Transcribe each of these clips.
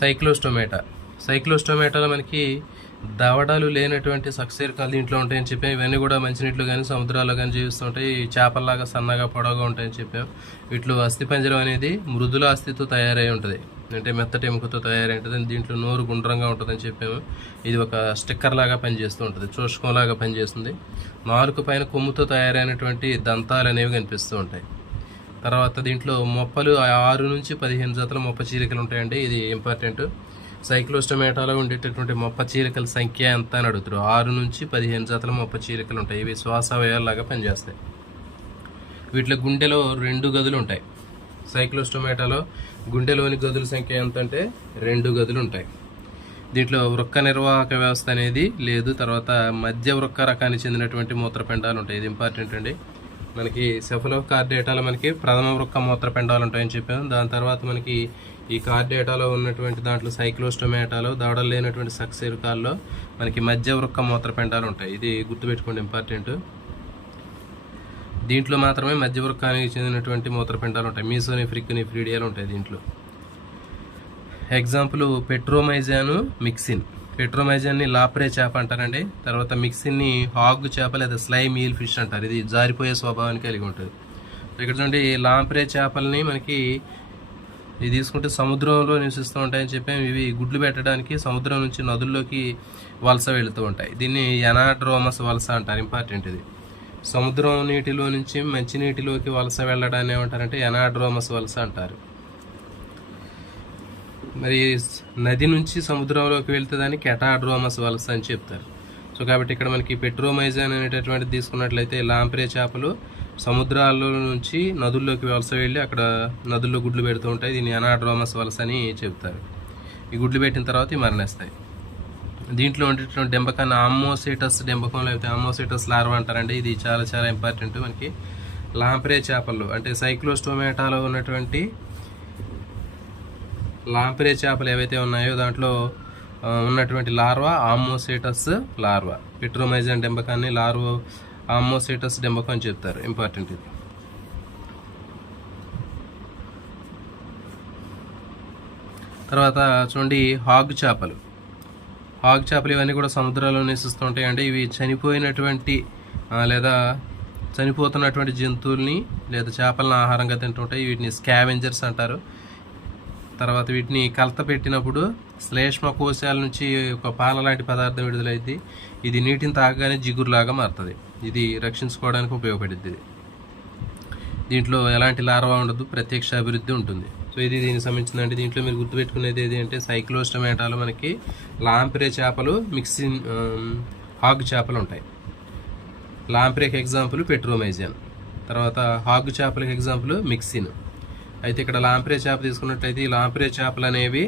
సైక్లోస్టోమేటాలో మనకి దవడలు లేనటువంటి సకశేరుకాలు దీంట్లో ఉంటాయని చెప్పాం. ఇవన్నీ కూడా మంచినీటిలో కానీ సముద్రాల్లో కానీ జీవిస్తుంటాయి. చేపల్లాగా సన్నగా పొడవుగా ఉంటాయని చెప్పాం. వీటిలో అస్థిపంజరం అనేది మృదుల అస్థితో తయారై ఉంటుంది, అంటే మెత్తటి ఎముకతో తయారై ఉంటుంది. దీంట్లో నోరు గుండ్రంగా ఉంటుందని చెప్పాము. ఇది ఒక స్టిక్కర్ లాగా పనిచేస్తూ ఉంటుంది, చూషకంలాగా పనిచేస్తుంది. నాలుక పైన కొమ్ముతో తయారైనటువంటి దంతాలు అనేవి కనిపిస్తూ ఉంటాయి. తర్వాత దీంట్లో మొప్పలు 6 నుంచి 15 జతల మొప్ప చీలికలు ఉంటాయండి. ఇది ఇంపార్టెంట్. సైక్లోస్టోమేటాలో ఉండేటటువంటి మొప్ప చీలికల సంఖ్య ఎంత అని అడుగుతారు. 6 నుంచి 15 జతల మొప్ప చీలికలు ఉంటాయి. ఇవి శ్వాసవయాల్లాగా పనిచేస్తాయి. వీటిలో గుండెలో 2 గదులు ఉంటాయి. సైక్లోస్టోమేటాలో గుండెలోని గదుల సంఖ్య ఎంత అంటే 2 గదులు ఉంటాయి. దీంట్లో వృక్క నిర్వాహక వ్యవస్థ అనేది లేదు. తర్వాత మధ్య వృక్క రకానికి చెందినటువంటి మూత్రపిండాలు ఉంటాయి. ఇది ఇంపార్టెంట్ అండి. మనకి సెఫలోకార్డియేటాలో మనకి ప్రథమ వృక్క మూత్రపిండాలు ఉంటాయని చెప్పాము. దాని తర్వాత మనకి ఈ కార్డియేటాలో ఉన్నటువంటి దాంట్లో సైక్లోస్టోమేటాలో దవడలు లేనటువంటి సకశేరుకాల్లో మనకి మధ్య వృక్క మూత్రపిండాలు ఉంటాయి. ఇది గుర్తుపెట్టుకోండి, ఇంపార్టెంట్. దీంట్లో మాత్రమే మధ్య వృక్కానికి చెందినటువంటి మూత్రపిండాలు ఉంటాయి. మీసోనిఫ్రిక్ నిఫ్రీడియాలు ఉంటాయి దీంట్లో. ఎగ్జాంపుల్ పెట్రోమైజాను, మిక్సిన్. పెట్రోమైజాన్ని లాప్రే చేప అంటారండి. తర్వాత మిక్సిన్ని హాగ్ చేప లేదా స్లైమ్ ఈల్ ఫిష్ అంటారు. ఇది జారిపోయే స్వభావాన్ని కలిగి ఉంటుంది. ఇక్కడ చూడండి, లాంప్రే చేపల్ని మనకి ఇది తీసుకుంటే సముద్రంలో నివసిస్తూ ఉంటాయని చెప్పాము. ఇవి గుడ్లు పెట్టడానికి సముద్రం నుంచి నదుల్లోకి వలస వెళుతూ ఉంటాయి. దీన్ని ఎనాడ్రోమస్ వలస అంటారు. ఇంపార్టెంట్. ఇది సముద్రం నీటిలో నుంచి మంచినీటిలోకి వలస వెళ్ళడాన్ని ఏమంటారంటే ఎనాడ్రోమస్ వలస అంటారు. మరి నది నుంచి సముద్రంలోకి వెళ్తే దాన్ని కెటాడ్రోమస్ వలస అని చెప్తారు. సో కాబట్టి ఇక్కడ మనకి పెట్రోమైజాన్ అనేటటువంటిది తీసుకున్నట్లయితే లాంప్రే చేపలు సముద్రాల్లో నుంచి నదుల్లోకి వలస వెళ్ళి అక్కడ నదుల్లో గుడ్లు పెడుతూ ఉంటాయి. దీన్ని ఎనాడ్రోమస్ వలస అని చెప్తారు. ఈ గుడ్లు పెట్టిన తర్వాత ఇవి మరణిస్తాయి. దీంట్లో ఉండేటువంటి డెంబకాన్ని ఆమ్మోసెటస్ డెంబకం లేకపోతే ఆమ్మోసెటస్ లార్వా అంటారండి. ఇది చాలా చాలా ఇంపార్టెంట్. మనకి లాంప్రే చేపల్లో అంటే సైక్లోస్టోమేటాలో ఉన్నటువంటి లాంప్రే చేపలు ఏవైతే ఉన్నాయో దాంట్లో ఉన్నటువంటి లార్వా ఆమ్మోసెటస్ లార్వా. పెట్రోమైజాన్ డెంబకాన్ని లార్వా ఆమ్మోసెటస్ డెంబకం అని చెప్తారు. ఇంపార్టెంట్. ఇది తర్వాత చూడండి, హాగ్ చేపలు. హాగ్ చేపలు ఇవన్నీ కూడా సముద్రాల్లో నివసిస్తూ ఉంటాయండి. ఇవి చనిపోయినటువంటి లేదా చనిపోతున్నటువంటి జంతువుల్ని లేదా చేపలను ఆహారంగా తింటుంటాయి. వీటిని స్కావెంజర్స్ అంటారు. తర్వాత వీటిని కలత పెట్టినప్పుడు శ్లేష్మ కోశాల నుంచి ఒక పాల లాంటి పదార్థం విడుదలైద్ది. ఇది నీటిని తాగగానే జిగురులాగా మారుతుంది. ఇది రక్షించుకోవడానికి ఉపయోగపడుద్ది. దీంట్లో ఎలాంటి లార్వా ఉండదు, ప్రత్యక్ష అభివృద్ధి ఉంటుంది. సో ఇది దీనికి సంబంధించిందండి. దీంట్లో మీరు గుర్తుపెట్టుకునేది ఏది అంటే సైక్లోస్టోమేటాలో మనకి లాంప్రే చేపలు, మిక్సిన్ హాగ్ చేపలు ఉంటాయి. లాంప్రేకి ఎగ్జాంపుల్ పెట్రోమైజాన్. తర్వాత హాగ్ చేపలకి ఎగ్జాంపుల్ మిక్సిన్. అయితే ఇక్కడ లాంప్రే చేప తీసుకున్నట్లయితే ఈ లాంప్రే చేపలు అనేవి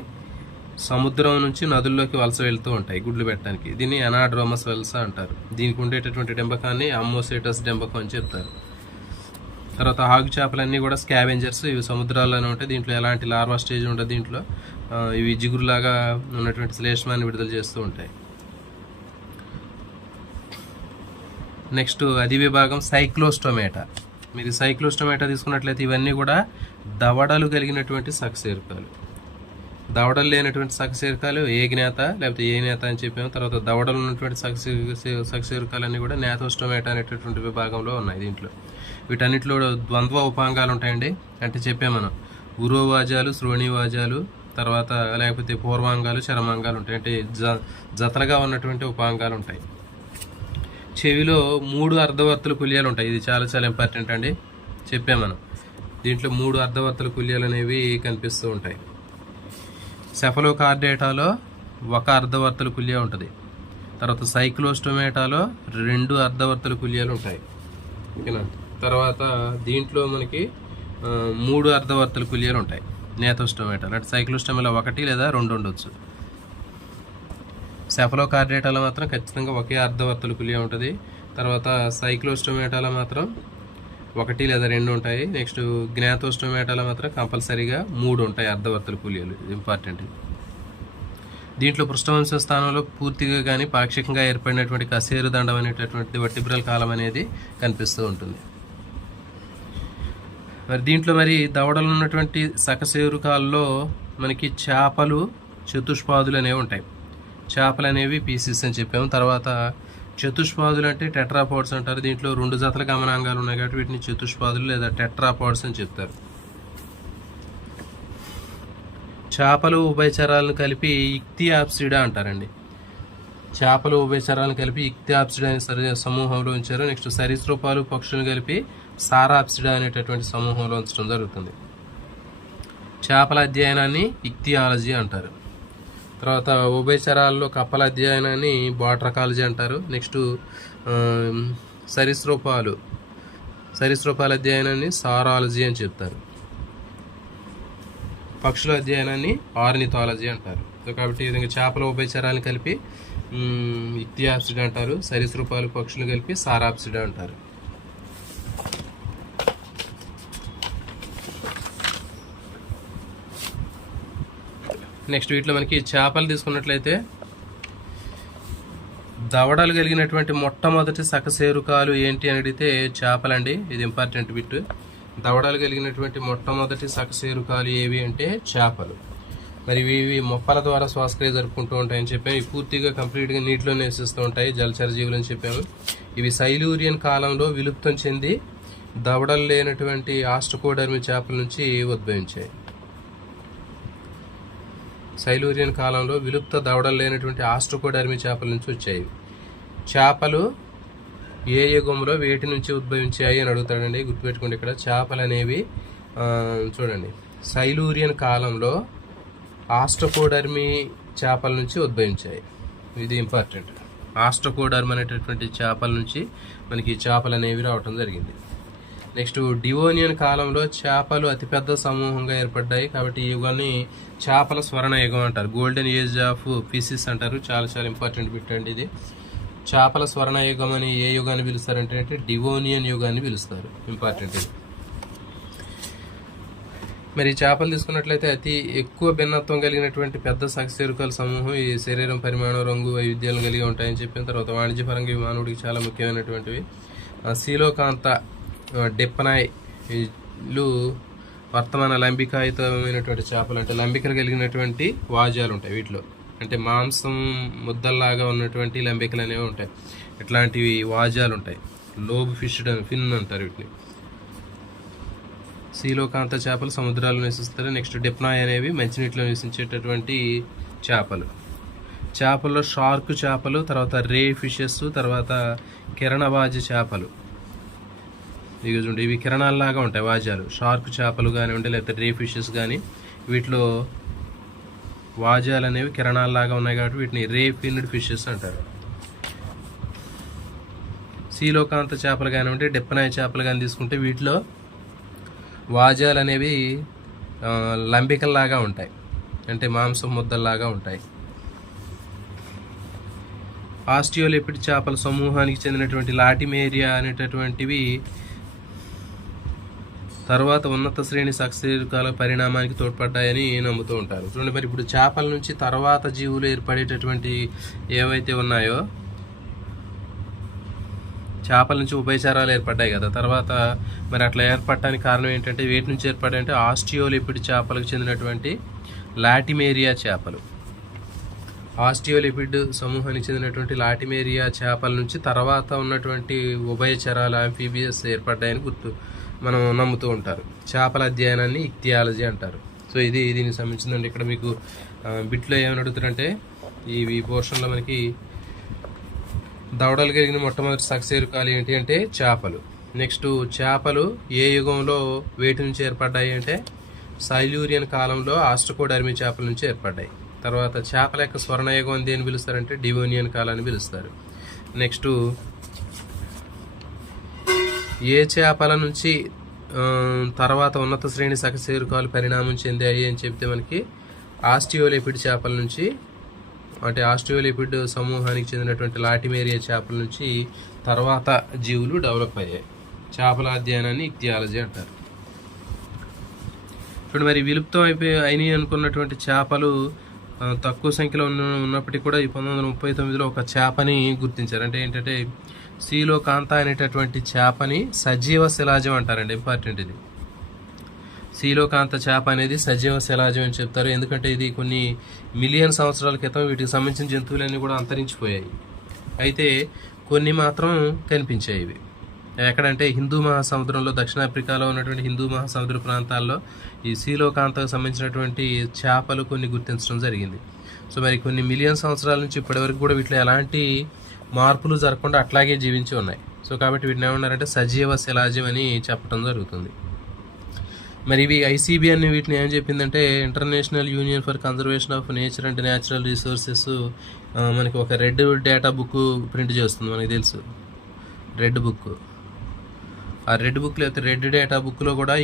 సముద్రం నుంచి నదుల్లోకి వలస వెళ్తూ ఉంటాయి గుడ్లు పెట్టడానికి. దీన్ని ఎనాడ్రోమస్ వలస అంటారు. దీనికి ఉండేటటువంటి డెంబకాన్ని ఆమ్మోసెటస్ డెంబకం అని చెప్తారు. తర్వాత హాగ్ చేపలన్నీ కూడా స్కావెంజర్స్. ఇవి సముద్రాల్లోనే ఉంటాయి. దీంట్లో ఎలాంటి లార్వా స్టేజ్ ఉండదు. దీంట్లో ఇవి జిగురులాగా ఉన్నటువంటి శ్లేష్మాన్ని విడుదల చేస్తూ ఉంటాయి. నెక్స్ట్ అదే విభాగం సైక్లోస్టోమేటా. మీరు సైక్లోస్టోమేటా తీసుకున్నట్లయితే ఇవన్నీ కూడా దవడలు కలిగినటువంటి సకశేరుకాలు. దవడలు లేనటువంటి సకశేరుకాలు ఏ జ్ఞాత లేకపోతే ఏ నేత అని చెప్పాము. తర్వాత దవడలు ఉన్నటువంటి సకశేరుకాలన్నీ కూడా నేతోస్టోమేటా అనేటటువంటి విభాగంలో ఉన్నాయి. దీంట్లో వీటన్నిటిలో ద్వంద్వ ఉపాంగాలు ఉంటాయండి. అంటే చెప్పాము మనం, ఉరోవాజాలు, శ్రోణివాజాలు, తర్వాత లేకపోతే పూర్వాంగాలు, చరమాంగాలు ఉంటాయి. అంటే జతలుగా ఉన్నటువంటి ఉపాంగాలు ఉంటాయి. చెవిలో 3 అర్ధవర్తుల కుల్యాలు ఉంటాయి. ఇది చాలా చాలా ఇంపార్టెంట్ అండి. చెప్పాము మనం, దీంట్లో 3 అర్ధవర్తుల కుల్యాలు అనేవి కనిపిస్తూ ఉంటాయి. సెఫలోకార్డియేటాలో 1 అర్ధవర్తుల కుల్య ఉంటుంది. తర్వాత సైక్లోస్టోమేటాలో 2 అర్ధవర్తుల కుల్యాలు ఉంటాయి. ఓకేనా. తర్వాత దీంట్లో మనకి 3 అర్ధవర్తుల కుల్యాలు ఉంటాయి నేతోస్టోమేటాలో. అంటే సైక్లోస్టోమేలో 1 లేదా 2 ఉండొచ్చు. సెఫలోకార్డియేటాలో మాత్రం ఖచ్చితంగా 1 అర్ధవర్తుల కుల్య ఉంటుంది. తర్వాత సైక్లోస్టోమేటాలో మాత్రం 1 లేదా 2 ఉంటాయి. నెక్స్ట్ జ్ఞాతోస్టోమేటాలో మాత్రం కంపల్సరీగా 3 ఉంటాయి అర్ధవర్తుల కుల్యలు. ఇంపార్టెంట్. దీంట్లో పృష్ఠవంశ స్థానంలో పూర్తిగా కానీ పాక్షికంగా ఏర్పడినటువంటి కశేరుదండం అనేటటువంటి వర్టిబ్రల్ కాలం అనేది కనిపిస్తూ ఉంటుంది. మరి దీంట్లో మరి దవడలు ఉన్నటువంటి సకశేరుకాల్లో మనకి చేపలు చతుష్పాదులు అనేవి ఉంటాయి. చేపలు అనేవి పీసెస్ అని చెప్పాము. తర్వాత చతుష్పాదులు అంటే టెట్రాపాడ్స్ అంటారు. దీంట్లో 2 జతల గమనాంగాలు ఉన్నాయి కాబట్టి వీటిని చతుష్పాదులు లేదా టెట్రాపాడ్స్ అని చెప్తారు. చేపలు ఉభయచరాలను కలిపి ఇక్తియాప్సిడా అంటారండి. చేపలు ఉభయచరాలను కలిపి ఇక్తియాప్సిడా అనే సమూహంలో ఉంచారు. నెక్స్ట్ సరీసృపాలు పక్షులను కలిపి సారాప్సిడా అనేటటువంటి సమూహంలో ఉంచడం జరుగుతుంది. చేపల అధ్యయనాన్ని ఇక్తియాలజీ అంటారు. తర్వాత ఉభయచరాల్లో కప్పల అధ్యయనాన్ని బాట్రకాలజీ అంటారు. నెక్స్ట్ సరీసృపాల అధ్యయనాన్ని సారాలజీ అని చెప్తారు. పక్షుల అధ్యయనాన్ని ఆర్నిథాలజీ అంటారు. కాబట్టి ఈ విధంగా చేపల ఉభయచరాలను కలిపి ఇక్తియాప్సిడా అంటారు. సరీసృపాలు పక్షులు కలిపి సారాప్సిడా అంటారు. నెక్స్ట్ వీటిలో మనకి చేపలు తీసుకున్నట్లయితే దవడలు కలిగినటువంటి మొట్టమొదటి సకశేరుకాలు ఏంటి అని అడిగితే చేపలండి. ఇది ఇంపార్టెంట్ బిట్. దవడలు కలిగినటువంటి మొట్టమొదటి సకశేరుకాలు ఏవి అంటే చేపలు. మరి ఇవి మొప్పల ద్వారా శ్వాసక్రియ జరుపుకుంటూ ఉంటాయని చెప్పాము. ఇవి పూర్తిగా కంప్లీట్గా నీటిలో నివసిస్తూ ఉంటాయి, జలచర జీవులు అని చెప్పాము. ఇవి సైలూరియన్ కాలంలో విలుప్తం చెంది దవడలు లేనటువంటి ఆస్ట్రోకోడర్మి చేపల నుంచి ఉద్భవించాయి. సైలూరియన్ కాలంలో విలుప్త దవడలు లేనటువంటి ఆస్ట్రోకోడర్మి చేపల నుంచి వచ్చాయి. చేపలు ఏ యుగంలో వేటి నుంచి ఉద్భవించాయి అని అడుగుతాడండి. గుర్తుపెట్టుకోండి, ఇక్కడ చేపలు అనేవి చూడండి, సైలూరియన్ కాలంలో ఆస్ట్రోకోడర్మి చేపల నుంచి ఉద్భవించాయి. ఇది ఇంపార్టెంట్. ఆస్ట్రోకోడర్మ్ అనేటటువంటి చేపల నుంచి మనకి చేపలు అనేవి రావటం జరిగింది. నెక్స్ట్ డివోనియన్ కాలంలో చేపలు అతిపెద్ద సమూహంగా ఏర్పడ్డాయి. కాబట్టి ఈ యుగాన్ని చేపల స్వర్ణ యుగం అంటారు. గోల్డెన్ ఏజ్ ఆఫ్ ఫిషెస్ అంటారు. చాలా చాలా ఇంపార్టెంట్ బిట్ అండి ఇది. చేపల స్వర్ణ యుగం అని ఏ యుగాన్ని పిలుస్తారంటే డివోనియన్ యుగాన్ని పిలుస్తారు. ఇంపార్టెంట్ ఇది. మరి చేపలు తీసుకున్నట్లయితే అతి ఎక్కువ భిన్నత్వం కలిగినటువంటి పెద్ద సకశేరుకాల సమూహం. ఈ శరీరం, పరిమాణం, రంగు వైవిధ్యాలను కలిగి ఉంటాయని చెప్పిన తర్వాత వాణిజ్యపరంగా మానవుడికి చాలా ముఖ్యమైనటువంటివి. సీలోకాంత, డిప్పనాయ్లు వర్తమాన లంబికాయుతమైనటువంటి చేపలు, అంటే లంబికలు కలిగినటువంటి వాజాలు ఉంటాయి వీటిలో. అంటే మాంసం ముద్దల్లాగా ఉన్నటువంటి లంబికలు అనేవి ఉంటాయి. ఇట్లాంటివి వాజాలు ఉంటాయి. లోబ్ ఫిన్ అంటారు వీటిని. సీలోకాంత చేపలు సముద్రాల్లో నివసిస్తారు. నెక్స్ట్ డిప్నాయ్ అనేవి మంచినీటిలో నివసించేటటువంటి చేపలు. చేపల్లో షార్క్ చేపలు, తర్వాత రే ఫిషెస్, తర్వాత కిరణవాజ చేపలు. ఇవి చూడండి, ఇవి కిరణాల్లాగా ఉంటాయి వాజాలు. షార్క్ చేపలు కానివ్వండి, లేకపోతే రే ఫిషెస్ కానీ, వీటిలో వాజాలు అనేవి కిరణాల్లాగా ఉన్నాయి కాబట్టి వీటిని రే ఫిన్డ్ ఫిషెస్ అంటారు. సీలోకాంత చేపలు కానివ్వండి, డిప్పనాయ్ చేపలు కానీ తీసుకుంటే వీటిలో వాజాలు అనేవి లంబికల్లాగా ఉంటాయి, అంటే మాంసం ముద్దల్లాగా ఉంటాయి. ఆస్టియోలిపిడ్ చేపల సమూహానికి చెందినటువంటి లాటిమేరియా అనేటటువంటివి తర్వాత ఉన్నత శ్రేణి సకశేరుకాల పరిణామానికి తోడ్పడ్డాయని నమ్ముతూ ఉంటారు. చూడండి, మరి ఇప్పుడు చేపల నుంచి తర్వాత జీవులు ఏర్పడేటటువంటి ఏవైతే ఉన్నాయో, చేపల నుంచి ఉభయచరాలు ఏర్పడ్డాయి కదా తర్వాత. మరి అట్లా ఏర్పడటానికి కారణం ఏంటంటే వేటి నుంచి ఏర్పడాయంటే ఆస్టియోలిపిడ్ చేపలకు చెందినటువంటి లాటిమేరియా చేపలు. ఆస్టియోలిపిడ్ సమూహానికి చెందినటువంటి లాటిమేరియా చేపల నుంచి తర్వాత ఉన్నటువంటి ఉభయచరాలు ఆంఫీబియస్ ఏర్పడ్డాయని మనం నమ్ముతూ ఉంటారు. చేపల అధ్యయనాన్ని ఇక్తియాలజీ అంటారు. సో ఇది దీనికి సంబంధించిందండి. ఇక్కడ మీకు బిట్లో ఏమని అడుగుతారంటే ఈ పోర్షన్లో మనకి దవడలు కలిగిన మొట్టమొదటి సకశేరుకాలు ఏంటి అంటే చేపలు. నెక్స్ట్ చేపలు ఏ యుగంలో వేటి నుంచి ఏర్పడ్డాయి అంటే సైలూరియన్ కాలంలో ఆస్ట్రోకోడర్మి చేపల నుంచి ఏర్పడ్డాయి. తర్వాత చేపల యొక్క స్వర్ణయుగం అని దేని పిలుస్తారంటే డివోనియన్ కాలాన్ని పిలుస్తారు. నెక్స్ట్ ఏ చేపల నుంచి తర్వాత ఉన్నత శ్రేణి సకశేరుకాలు పరిణామం చెందాయి అని చెప్తే మనకి ఆస్టియోలిపిడ్ చేపల నుంచి, అంటే ఆస్ట్రోలిపిడ్ సమూహానికి చెందినటువంటి లాటిమేరియా చేపల నుంచి తర్వాత జీవులు డెవలప్ అయ్యాయి. చేపల అధ్యయనాన్ని ఇక్తియాలజీ అంటారు. ఇప్పుడు మరి విలుప్తం అయినాయి అనుకున్నటువంటి చేపలు తక్కువ సంఖ్యలో ఉన్నప్పటికీ కూడా ఈ 1939లో ఒక చేపని గుర్తించారు. అంటే ఏంటంటే సీలోకాంత అనేటటువంటి చేపని సజీవ శిలాజం అంటారండి. ఇంపార్టెంట్ ఇది. సీలోకాంత చేప అనేది సజీవ శిలాజం అని చెప్తారు. ఎందుకంటే ఇది కొన్ని మిలియన్ సంవత్సరాల క్రితం వీటికి సంబంధించిన జంతువులన్నీ కూడా అంతరించిపోయాయి. అయితే కొన్ని మాత్రం కనిపించాయి. ఇవి ఎక్కడంటే హిందూ మహాసముద్రంలో, దక్షిణాఫ్రికాలో ఉన్నటువంటి హిందూ మహాసముద్ర ప్రాంతాల్లో ఈ సీలోకాంతకు సంబంధించినటువంటి చేపలు కొన్ని గుర్తించడం జరిగింది. సో మరి కొన్ని మిలియన్ సంవత్సరాల నుంచి ఇప్పటివరకు కూడా వీటిలో ఎలాంటి మార్పులు జరగకుండా అట్లాగే జీవించి ఉన్నాయి. సో కాబట్టి వీటిని ఏమన్నారంటే సజీవ శిలాజం అని చెప్పడం జరుగుతుంది. మరి ఇవి ICBN వీటిని ఏం చెప్పిందంటే international union for conservation of nature and natural resources మనకి ఒక రెడ్ డేటా బుక్ ప్రింట్ చేస్తుంది. మనకి తెలుసు రెడ్ బుక్. ఆ రెడ్ బుక్ లేకపోతే రెడ్ డేటా బుక్లో కూడా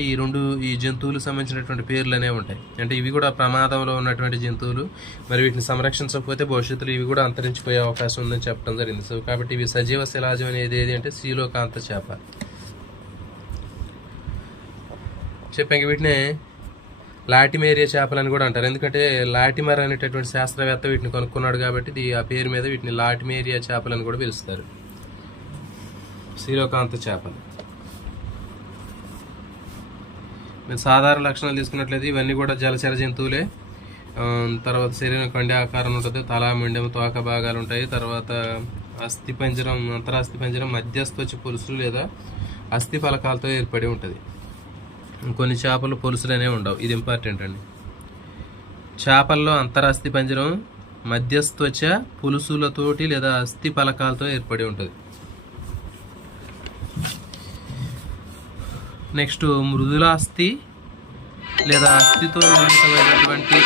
ఈ జంతువులకు సంబంధించినటువంటి పేర్లు అనేవి ఉంటాయి. అంటే ఇవి కూడా ప్రమాదంలో ఉన్నటువంటి జంతువులు. మరి వీటిని సంరక్షించకపోతే భవిష్యత్తులో ఇవి కూడా అంతరించిపోయే అవకాశం ఉందని చెప్పడం జరిగింది. సో కాబట్టి ఇవి సజీవ శిలాజం అనేది ఏది అంటే సీలోకాంత చేప. చెప్పాక వీటిని లాటిమేరియా చేపలని కూడా అంటారు. ఎందుకంటే లాటిమర్ అనేటటువంటి శాస్త్రవేత్త వీటిని కనుక్కున్నాడు కాబట్టి ఆ పేరు మీద వీటిని లాటిమేరియా చేపలని కూడా పిలుస్తారు. సీలోకాంత చేపలు సాధారణ లక్షణాలు తీసుకున్నట్లయితే ఇవన్నీ కూడా జలచర జంతువులే. తర్వాత శరీరం కండే ఆకారం ఉంటుంది, తల, మొండెం, తోక భాగాలు ఉంటాయి. తర్వాత అస్థిపంజరం, అంతరాస్థిపంజరం మధ్యస్థ పొలుసులు లేదా అస్థి ఫలకాలతో ఏర్పడి ఉంటుంది. కొన్ని చేపలు పొలుసులు అనేవి ఉండవు. ఇది ఇంపార్టెంట్ అండి. చేపల్లో అంతరాస్థి పంజరం మధ్యస్థ పులుసులతోటి లేదా అస్థి ఫలకాలతో ఏర్పడి ఉంటుంది. నెక్స్ట్ మృదులాస్థి లేదా అస్థితో నిర్మితమైనటువంటి